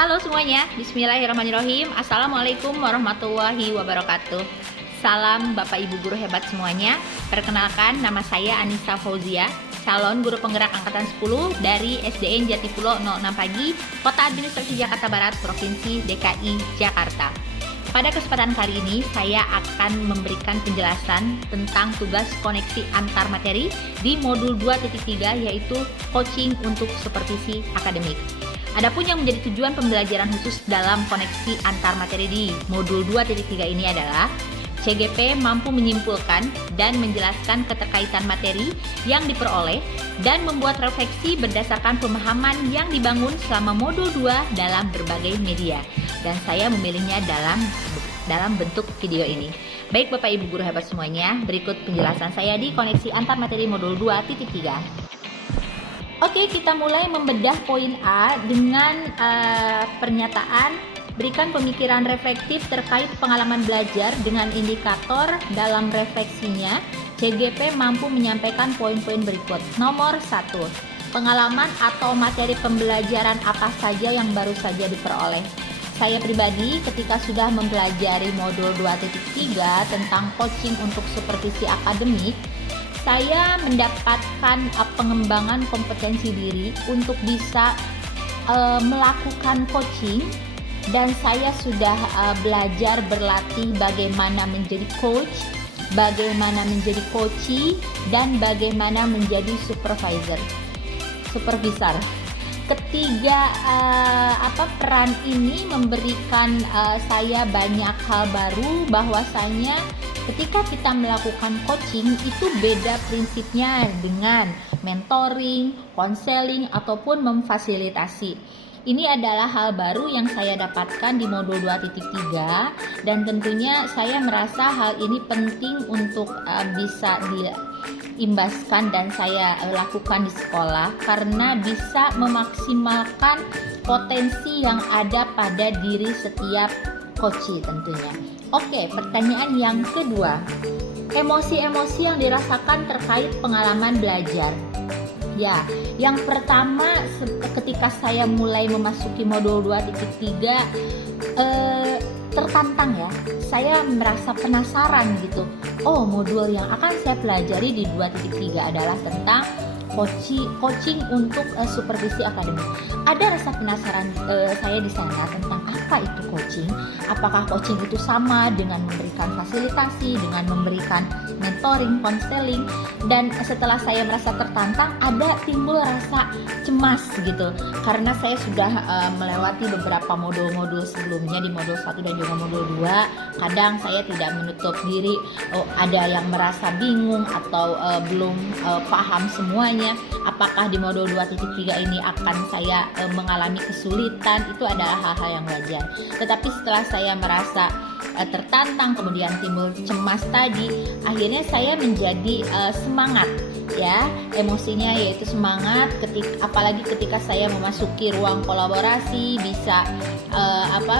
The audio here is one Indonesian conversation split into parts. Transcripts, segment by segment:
Halo semuanya, bismillahirrahmanirrahim. Assalamualaikum warahmatullahi wabarakatuh. Salam Bapak Ibu guru hebat semuanya. Perkenalkan, nama saya Anissa Fauzia, calon guru penggerak angkatan 10 dari SDN Jatipulo 06 Pagi, Kota Administrasi Jakarta Barat, Provinsi DKI Jakarta. Pada kesempatan kali ini, saya akan memberikan penjelasan tentang tugas koneksi antar materi di modul 2.3, yaitu coaching untuk supervisi akademik. Adapun yang menjadi tujuan pembelajaran khusus dalam koneksi antar materi di modul 2.3 ini adalah CGP mampu menyimpulkan dan menjelaskan keterkaitan materi yang diperoleh dan membuat refleksi berdasarkan pemahaman yang dibangun selama modul 2 dalam berbagai media. Dan saya memilihnya dalam bentuk video ini. Baik Bapak Ibu guru hebat semuanya, berikut penjelasan saya di koneksi antar materi modul 2.3. Oke, kita mulai membedah poin A dengan pernyataan berikan pemikiran reflektif terkait pengalaman belajar dengan indikator dalam refleksinya. CGP mampu menyampaikan poin-poin berikut. Nomor 1, pengalaman atau materi pembelajaran apa saja yang baru saja diperoleh. Saya pribadi ketika sudah mempelajari modul 2.3 tentang coaching untuk supervisi akademik, saya mendapatkan pengembangan kompetensi diri untuk bisa melakukan coaching, dan saya sudah belajar berlatih bagaimana menjadi coach, bagaimana menjadi coachee, dan bagaimana menjadi supervisor. Ketiga peran ini memberikan saya banyak hal baru, bahwasanya ketika kita melakukan coaching itu beda prinsipnya dengan mentoring, konseling, ataupun memfasilitasi. Ini adalah hal baru yang saya dapatkan di modul 2.3, dan tentunya saya merasa hal ini penting untuk bisa diimbaskan dan saya lakukan di sekolah, karena bisa memaksimalkan potensi yang ada pada diri setiap coachee tentunya. Oke, pertanyaan yang kedua, emosi-emosi yang dirasakan terkait pengalaman belajar. Ya, yang pertama ketika saya mulai memasuki modul 2.3 tertantang ya. Saya merasa penasaran gitu. Oh, modul yang akan saya pelajari di 2.3 adalah tentang coaching untuk supervisi akademik. Ada rasa penasaran saya di sana tentang apa itu coaching. Apakah coaching itu sama dengan memberikan fasilitasi, dengan memberikan mentoring, konseling? Dan setelah saya merasa tertantang, ada timbul rasa cemas gitu, karena saya sudah melewati beberapa modul-modul sebelumnya di modul 1 dan juga modul 2. Kadang saya tidak menutup diri, ada yang merasa bingung atau belum paham semuanya. Apakah di modul 2.3 ini akan saya mengalami kesulitan? Itu adalah hal-hal yang wajar. Tetapi setelah saya merasa tertantang, kemudian timbul cemas tadi, akhirnya saya menjadi semangat ya, emosinya yaitu semangat apalagi ketika saya memasuki ruang kolaborasi, bisa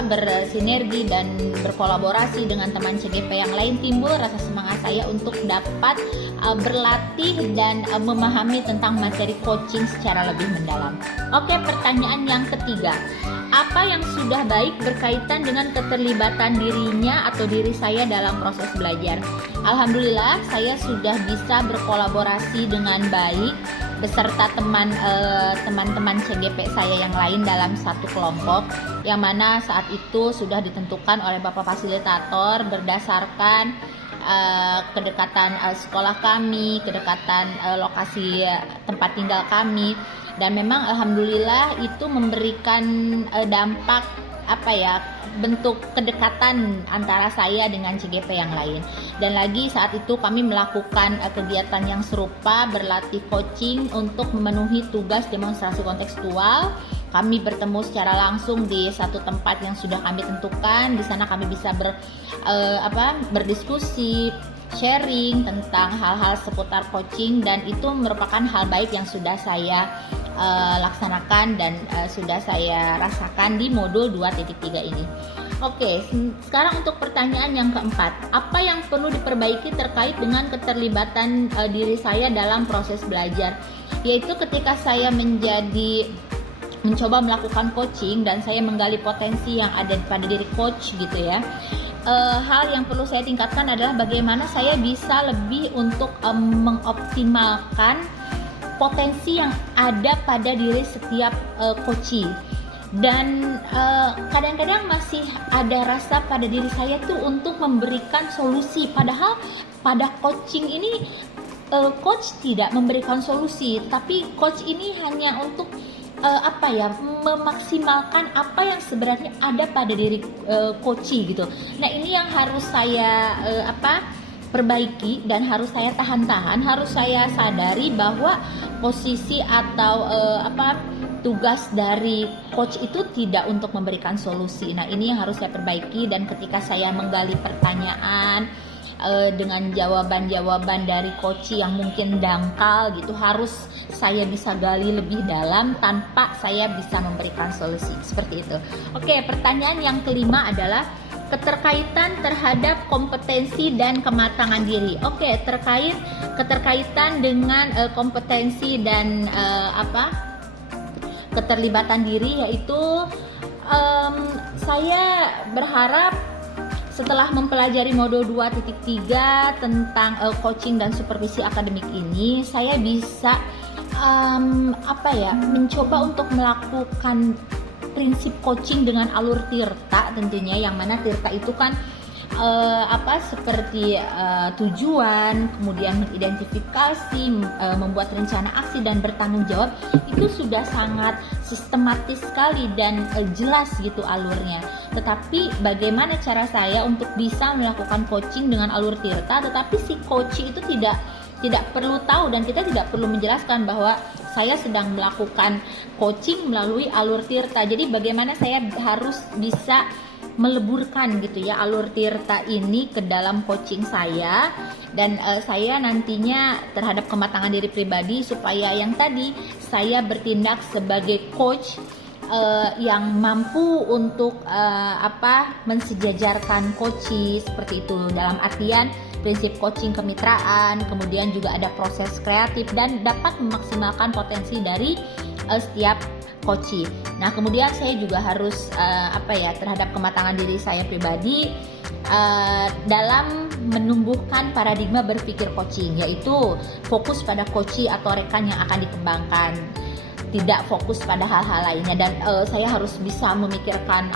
bersinergi dan berkolaborasi dengan teman CGP yang lain, timbul rasa semangat saya untuk dapat berlatih dan memahami tentang materi coaching secara lebih mendalam. Oke, pertanyaan yang ketiga, apa yang sudah baik berkaitan dengan keterlibatan dirinya atau diri saya dalam proses belajar? Alhamdulillah, saya sudah bisa berkolaborasi dengan baik beserta teman-teman CGP saya yang lain dalam satu kelompok, yang mana saat itu sudah ditentukan oleh Bapak Fasilitator berdasarkan kedekatan sekolah kami, kedekatan lokasi tempat tinggal kami, dan memang alhamdulillah itu memberikan dampak bentuk kedekatan antara saya dengan CGP yang lain. Dan lagi saat itu kami melakukan kegiatan yang serupa, berlatih coaching untuk memenuhi tugas demonstrasi kontekstual. Kami bertemu secara langsung di satu tempat yang sudah kami tentukan. Di sana kami bisa berdiskusi, sharing tentang hal-hal seputar coaching, dan itu merupakan hal baik yang sudah saya laksanakan dan sudah saya rasakan di modul 2.3 ini. Oke, sekarang untuk pertanyaan yang keempat, apa yang perlu diperbaiki terkait dengan keterlibatan diri saya dalam proses belajar? Yaitu ketika saya menjadi mencoba melakukan coaching dan saya menggali potensi yang ada pada diri coach gitu ya. Hal yang perlu saya tingkatkan adalah bagaimana saya bisa lebih untuk mengoptimalkan potensi yang ada pada diri setiap coachee. Dan kadang-kadang masih ada rasa pada diri saya tuh untuk memberikan solusi, padahal pada coaching ini coach tidak memberikan solusi, tapi coach ini hanya untuk memaksimalkan apa yang sebenarnya ada pada diri coachee gitu. Nah, ini yang harus saya perbaiki dan harus saya tahan-tahan, harus saya sadari bahwa posisi atau tugas dari coach itu tidak untuk memberikan solusi. Nah, ini yang harus saya perbaiki, dan ketika saya menggali pertanyaan dengan jawaban-jawaban dari coach yang mungkin dangkal gitu, harus saya bisa gali lebih dalam tanpa saya bisa memberikan solusi seperti itu. Oke, pertanyaan yang kelima adalah keterkaitan terhadap kompetensi dan kematangan diri. Oke, keterkaitan dengan kompetensi dan keterlibatan diri, yaitu saya berharap setelah mempelajari modul 2.3 tentang coaching dan supervisi akademik ini, saya bisa mencoba untuk melakukan prinsip coaching dengan alur tirta tentunya, yang mana tirta itu kan seperti tujuan, kemudian mengidentifikasi, membuat rencana aksi dan bertanggung jawab. Itu sudah sangat sistematis sekali dan jelas gitu alurnya. Tetapi bagaimana cara saya untuk bisa melakukan coaching dengan alur tirta, tetapi si coach itu tidak perlu tahu dan kita tidak perlu menjelaskan bahwa saya sedang melakukan coaching melalui alur tirta. Jadi bagaimana saya harus bisa meleburkan gitu ya alur tirta ini ke dalam coaching saya, dan saya nantinya terhadap kematangan diri pribadi supaya yang tadi saya bertindak sebagai coach yang mampu untuk mensejajarkan coaching seperti itu, dalam artian prinsip coaching kemitraan, kemudian juga ada proses kreatif dan dapat memaksimalkan potensi dari setiap coaching. Nah, kemudian saya juga harus terhadap kematangan diri saya pribadi dalam menumbuhkan paradigma berpikir coaching, yaitu fokus pada coaching atau rekan yang akan dikembangkan, tidak fokus pada hal-hal lainnya. Dan saya harus bisa memikirkan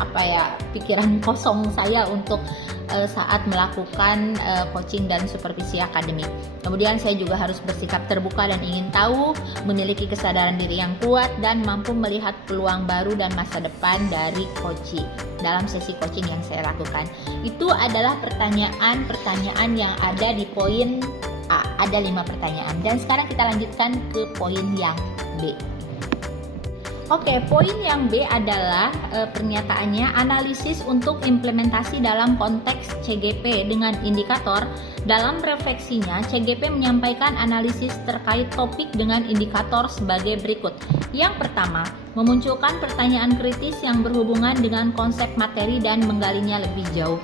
pikiran kosong saya untuk saat melakukan coaching dan supervisi akademik. Kemudian saya juga harus bersikap terbuka dan ingin tahu, memiliki kesadaran diri yang kuat dan mampu melihat peluang baru dan masa depan dari coaching dalam sesi coaching yang saya lakukan. Itu adalah pertanyaan-pertanyaan yang ada di poin A. Ada 5 pertanyaan. Dan sekarang kita lanjutkan ke poin yang B. Oke, poin yang B adalah pernyataannya analisis untuk implementasi dalam konteks CGP dengan indikator. Dalam refleksinya, CGP menyampaikan analisis terkait topik dengan indikator sebagai berikut. Yang pertama, memunculkan pertanyaan kritis yang berhubungan dengan konsep materi dan menggalinya lebih jauh.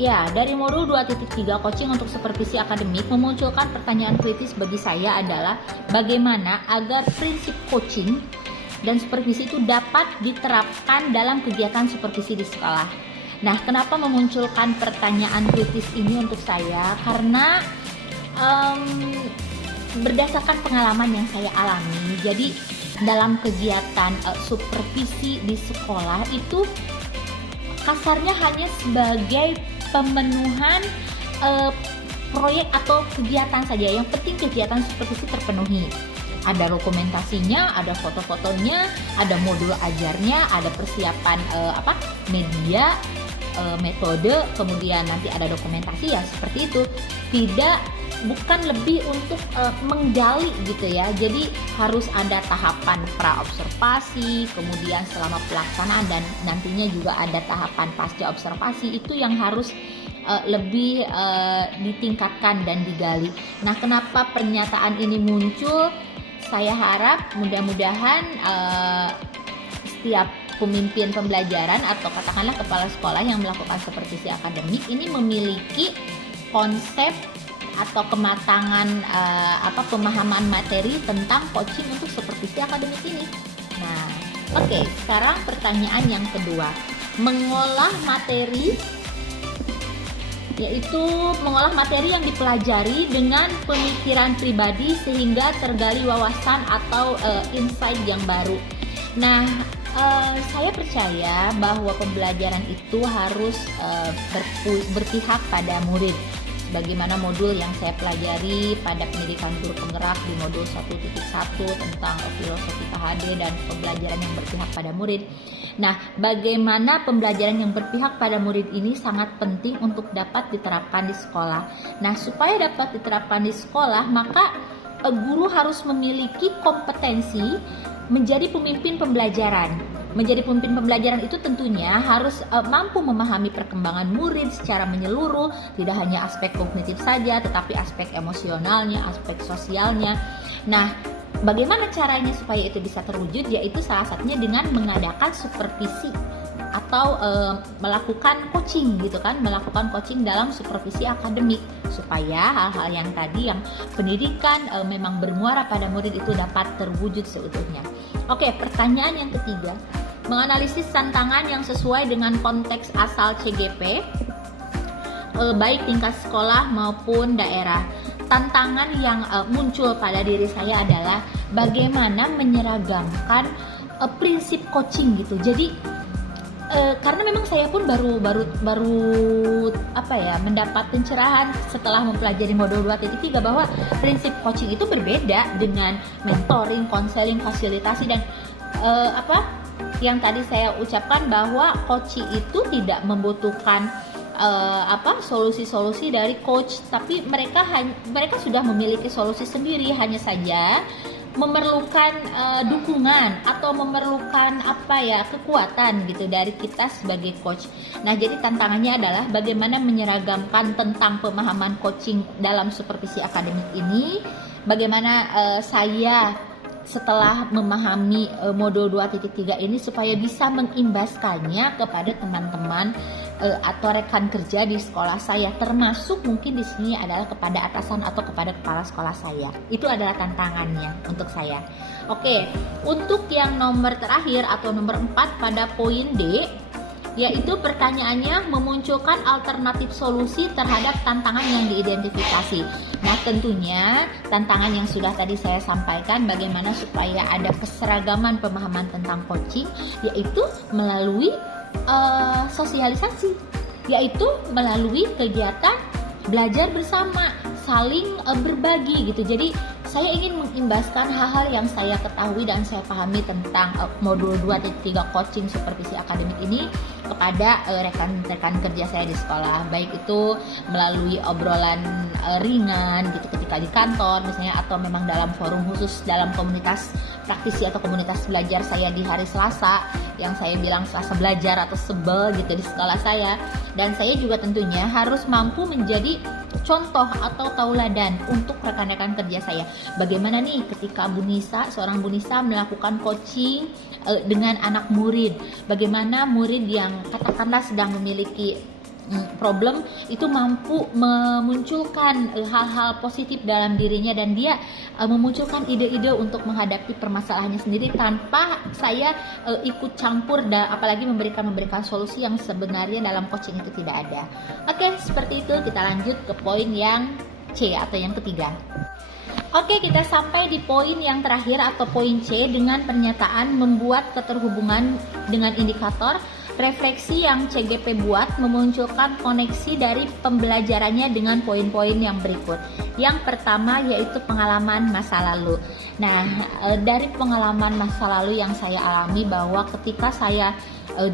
Ya, dari modul 2.3 coaching untuk supervisi akademik, memunculkan pertanyaan kritis bagi saya adalah bagaimana agar prinsip coaching dan supervisi itu dapat diterapkan dalam kegiatan supervisi di sekolah. Nah, kenapa memunculkan pertanyaan kritis ini untuk saya? Karena berdasarkan pengalaman yang saya alami, jadi dalam kegiatan supervisi di sekolah itu kasarnya hanya sebagai pemenuhan proyek atau kegiatan saja. Yang penting kegiatan supervisi terpenuhi. Ada dokumentasinya, ada foto-fotonya, ada modul ajarnya, ada persiapan media, metode, kemudian nanti ada dokumentasi, ya seperti itu. Bukan lebih untuk menggali gitu ya. Jadi harus ada tahapan pra-observasi, kemudian selama pelaksanaan, dan nantinya juga ada tahapan pasca observasi. Itu yang harus lebih ditingkatkan dan digali. Nah, kenapa pernyataan ini muncul? Saya harap mudah-mudahan setiap pemimpin pembelajaran atau katakanlah kepala sekolah yang melakukan supervisi akademik ini memiliki konsep atau kematangan pemahaman materi tentang coaching untuk supervisi akademik ini. Nah, Oke, sekarang pertanyaan yang kedua. Mengolah materi, yaitu mengolah materi yang dipelajari dengan pemikiran pribadi sehingga tergali wawasan atau insight yang baru. Nah, saya percaya bahwa pembelajaran itu harus berpihak pada murid. Bagaimana modul yang saya pelajari pada pendidikan guru penggerak di modul 1.1 tentang filosofi KHD dan pembelajaran yang berpihak pada murid. Nah, bagaimana pembelajaran yang berpihak pada murid ini sangat penting untuk dapat diterapkan di sekolah. Nah, supaya dapat diterapkan di sekolah, maka guru harus memiliki kompetensi menjadi pemimpin pembelajaran. Menjadi pemimpin pembelajaran itu tentunya harus mampu memahami perkembangan murid secara menyeluruh, tidak hanya aspek kognitif saja, tetapi aspek emosionalnya, aspek sosialnya. Nah, bagaimana caranya supaya itu bisa terwujud? Yaitu salah satunya dengan mengadakan supervisi atau melakukan coaching gitu kan, melakukan coaching dalam supervisi akademik supaya hal-hal yang tadi yang pendidikan memang bermuara pada murid itu dapat terwujud seutuhnya. Oke, pertanyaan yang ketiga, menganalisis tantangan yang sesuai dengan konteks asal CGP baik tingkat sekolah maupun daerah. Tantangan yang muncul pada diri saya adalah bagaimana menyeragamkan prinsip coaching gitu. Jadi karena memang saya pun baru mendapat pencerahan setelah mempelajari modul 2.3 bahwa prinsip coaching itu berbeda dengan mentoring, konseling, fasilitasi dan yang tadi saya ucapkan bahwa coaching itu tidak membutuhkan solusi-solusi dari coach, tapi mereka sudah memiliki solusi sendiri, hanya saja memerlukan dukungan atau memerlukan kekuatan gitu dari kita sebagai coach. Nah, jadi tantangannya adalah bagaimana menyeragamkan tentang pemahaman coaching dalam supervisi akademik ini. Bagaimana saya setelah memahami modul 2.3 ini supaya bisa mengimbaskannya kepada teman-teman atau rekan kerja di sekolah saya, termasuk mungkin di sini adalah kepada atasan atau kepada kepala sekolah saya. Itu adalah tantangannya untuk saya. Oke, untuk yang nomor terakhir atau nomor 4 pada poin D, yaitu pertanyaannya memunculkan alternatif solusi terhadap tantangan yang diidentifikasi. Nah, tentunya tantangan yang sudah tadi saya sampaikan bagaimana supaya ada keseragaman pemahaman tentang coaching, yaitu melalui sosialisasi, yaitu melalui kegiatan belajar bersama, saling berbagi gitu. Jadi saya ingin mengimbaskan hal-hal yang saya ketahui dan saya pahami tentang modul 2.3 coaching supervisi akademik ini kepada rekan-rekan kerja saya di sekolah, baik itu melalui obrolan ringan gitu ketika di kantor misalnya, atau memang dalam forum khusus dalam komunitas praktisi atau komunitas belajar saya di hari Selasa, yang saya bilang Selasa belajar atau sebel gitu di sekolah saya. Dan saya juga tentunya harus mampu menjadi contoh atau tauladan untuk rekan-rekan kerja saya. Bagaimana nih ketika seorang Bu Nisa melakukan coaching dengan anak murid, bagaimana murid yang katakanlah sedang memiliki problem itu mampu memunculkan hal-hal positif dalam dirinya dan dia memunculkan ide-ide untuk menghadapi permasalahannya sendiri tanpa saya ikut campur dan apalagi memberikan solusi yang sebenarnya dalam coaching itu tidak ada. Oke, seperti itu. Kita lanjut ke poin yang C atau yang ketiga. Oke, kita sampai di poin yang terakhir atau poin C dengan pernyataan membuat keterhubungan dengan indikator refleksi yang CGP buat memunculkan koneksi dari pembelajarannya dengan poin-poin yang berikut. Yang pertama yaitu pengalaman masa lalu. Nah, dari pengalaman masa lalu yang saya alami bahwa ketika saya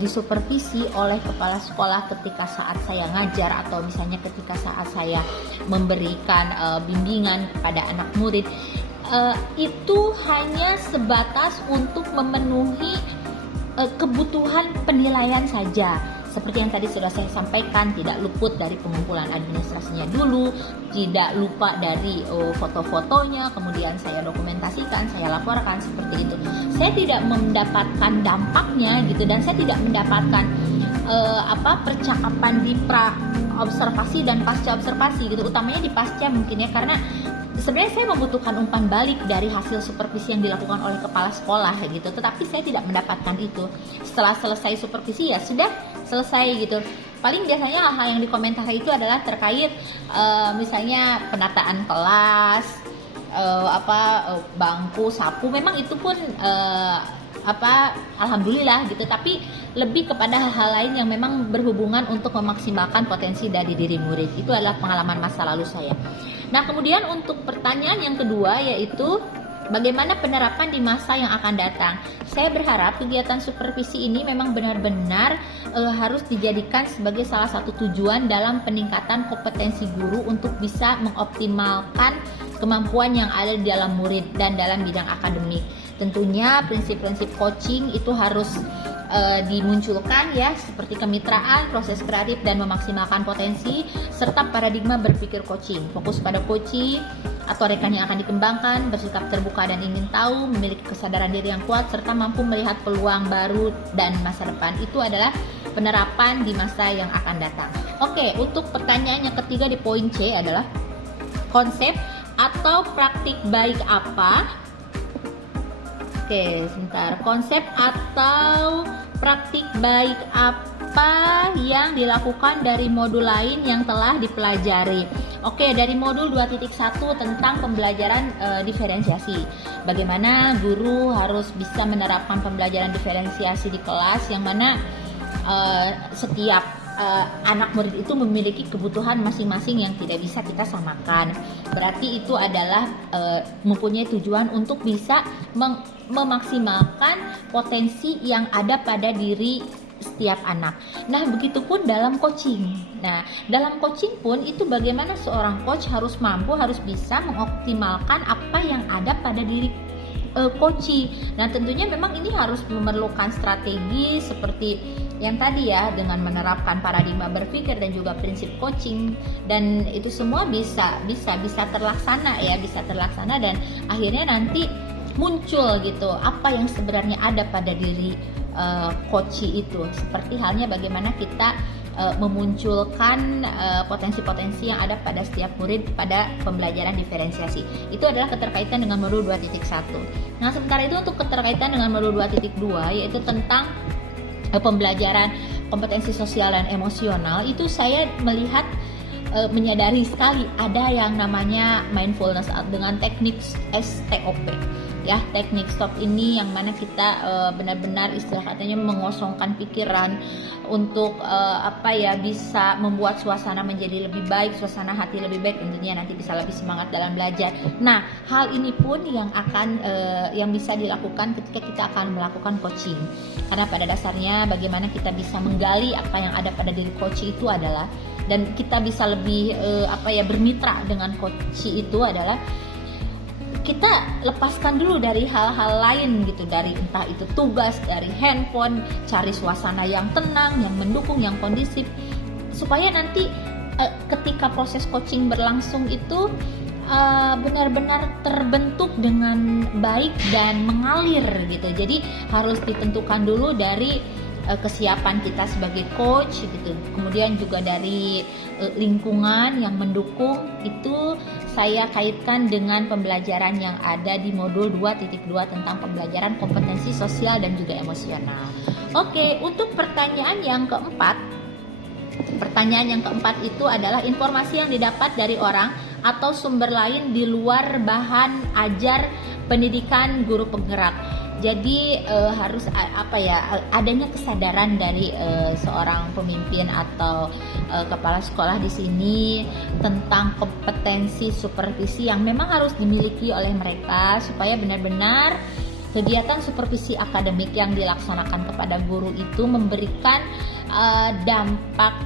disupervisi oleh kepala sekolah ketika saat saya ngajar atau misalnya ketika saat saya memberikan bimbingan kepada anak murid, itu hanya sebatas untuk memenuhi kebutuhan penilaian saja. Seperti yang tadi sudah saya sampaikan, tidak luput dari pengumpulan administrasinya dulu, tidak lupa dari foto-fotonya, kemudian saya dokumentasikan, saya laporkan seperti itu. Saya tidak mendapatkan dampaknya gitu, dan saya tidak mendapatkan percakapan di pra observasi dan pasca observasi gitu, utamanya di pasca mungkin ya, karena sebenarnya saya membutuhkan umpan balik dari hasil supervisi yang dilakukan oleh kepala sekolah gitu, tetapi saya tidak mendapatkan itu. Setelah selesai supervisi ya sudah selesai gitu. Paling biasanya hal-hal yang dikomentari itu adalah terkait misalnya penataan kelas, bangku, sapu. Memang itu pun alhamdulillah gitu, tapi lebih kepada hal-hal lain yang memang berhubungan untuk memaksimalkan potensi dari diri murid. Itu adalah pengalaman masa lalu saya. Nah, kemudian untuk pertanyaan yang kedua yaitu bagaimana penerapan di masa yang akan datang. Saya berharap kegiatan supervisi ini memang benar-benar harus dijadikan sebagai salah satu tujuan dalam peningkatan kompetensi guru untuk bisa mengoptimalkan kemampuan yang ada di dalam murid dan dalam bidang akademik. Tentunya prinsip-prinsip coaching itu harus dimunculkan ya, seperti kemitraan, proses kreatif dan memaksimalkan potensi, serta paradigma berpikir coaching. Fokus pada coaching atau rekan yang akan dikembangkan, bersikap terbuka dan ingin tahu, memiliki kesadaran diri yang kuat, serta mampu melihat peluang baru dan masa depan. Itu adalah penerapan di masa yang akan datang. Oke, untuk pertanyaan yang ketiga di poin C adalah konsep atau praktik baik apa? Oke, sebentar. Konsep atau praktik baik apa yang dilakukan dari modul lain yang telah dipelajari? Oke, dari modul 2.1 tentang pembelajaran diferensiasi. Bagaimana guru harus bisa menerapkan pembelajaran diferensiasi di kelas, yang mana setiap anak murid itu memiliki kebutuhan masing-masing yang tidak bisa kita samakan. Berarti itu adalah mempunyai tujuan untuk bisa memaksimalkan potensi yang ada pada diri setiap anak. Nah, begitupun dalam coaching. Nah, dalam coaching pun itu bagaimana seorang coach harus mampu, harus bisa mengoptimalkan apa yang ada pada diri coaching. Nah, tentunya memang ini harus memerlukan strategi seperti yang tadi ya, dengan menerapkan paradigma berpikir dan juga prinsip coaching, dan itu semua bisa terlaksana ya, bisa terlaksana dan akhirnya nanti muncul gitu apa yang sebenarnya ada pada diri coaching itu. Seperti halnya bagaimana kita memunculkan potensi-potensi yang ada pada setiap murid pada pembelajaran diferensiasi. Itu adalah keterkaitan dengan modul 2.1. Nah, sementara itu untuk keterkaitan dengan modul 2.2 yaitu tentang pembelajaran kompetensi sosial dan emosional, itu saya melihat menyadari sekali ada yang namanya mindfulness dengan teknik STOP ya, teknik stop ini, yang mana kita benar-benar istilah katanya mengosongkan pikiran untuk bisa membuat suasana menjadi lebih baik, suasana hati lebih baik, tentunya nanti bisa lebih semangat dalam belajar. Nah, hal ini pun yang akan yang bisa dilakukan ketika kita akan melakukan coaching, karena pada dasarnya bagaimana kita bisa menggali apa yang ada pada diri coach itu adalah, dan kita bisa lebih bermitra dengan coach itu adalah kita lepaskan dulu dari hal-hal lain gitu, dari entah itu tugas, dari handphone, cari suasana yang tenang, yang mendukung, yang kondusif, supaya nanti ketika proses coaching berlangsung itu benar-benar terbentuk dengan baik dan mengalir gitu. Jadi harus ditentukan dulu dari kesiapan kita sebagai coach gitu, kemudian juga dari lingkungan yang mendukung. Itu saya kaitkan dengan pembelajaran yang ada di modul 2.2 tentang pembelajaran kompetensi sosial dan juga emosional. Oke, untuk pertanyaan yang keempat itu adalah informasi yang didapat dari orang atau sumber lain di luar bahan ajar pendidikan guru penggerak. Jadi harus adanya kesadaran dari seorang pemimpin atau kepala sekolah di sini tentang kompetensi supervisi yang memang harus dimiliki oleh mereka, supaya benar-benar kegiatan supervisi akademik yang dilaksanakan kepada guru itu memberikan dampak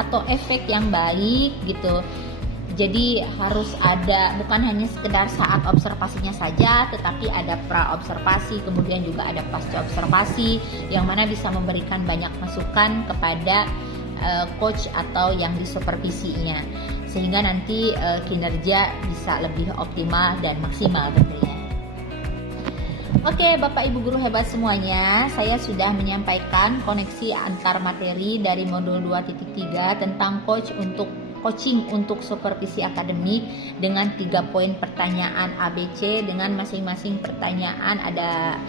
atau efek yang baik gitu. Jadi harus ada, bukan hanya sekedar saat observasinya saja, tetapi ada pra-observasi, kemudian juga ada pasca observasi, yang mana bisa memberikan banyak masukan kepada coach atau yang disupervisinya, sehingga nanti kinerja bisa lebih optimal dan maksimal tentunya. Oke, Bapak Ibu guru hebat semuanya, saya sudah menyampaikan koneksi antar materi dari modul 2.3 tentang coach untuk coaching untuk supervisi akademik dengan 3 poin pertanyaan ABC dengan masing-masing pertanyaan ada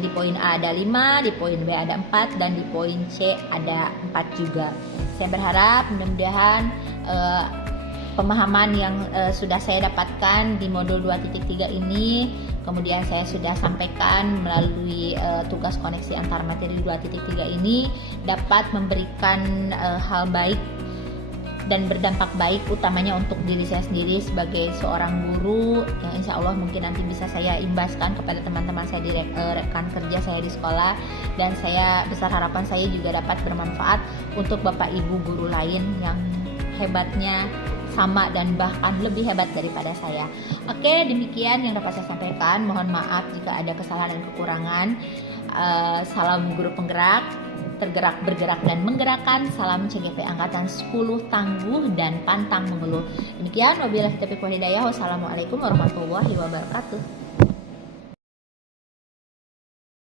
di poin A ada 5, di poin B ada 4, dan di poin C ada 4 juga. Saya berharap mudah-mudahan pemahaman yang sudah saya dapatkan di modul 2.3 ini, kemudian saya sudah sampaikan melalui tugas koneksi antar materi 2.3 ini dapat memberikan hal baik dan berdampak baik, utamanya untuk diri saya sendiri sebagai seorang guru yang insya Allah mungkin nanti bisa saya imbaskan kepada teman-teman saya di rekan kerja saya di sekolah, dan saya besar harapan saya juga dapat bermanfaat untuk Bapak Ibu guru lain yang hebatnya sama dan bahkan lebih hebat daripada saya. Oke, demikian yang dapat saya sampaikan. Mohon maaf jika ada kesalahan dan kekurangan. Salam guru penggerak, tergerak, bergerak, dan menggerakkan. Salam CGP Angkatan 10, tangguh dan pantang mengeluh. Demikian, wabillahi taufiq wal hidayah. Wassalamualaikum warahmatullahi wabarakatuh.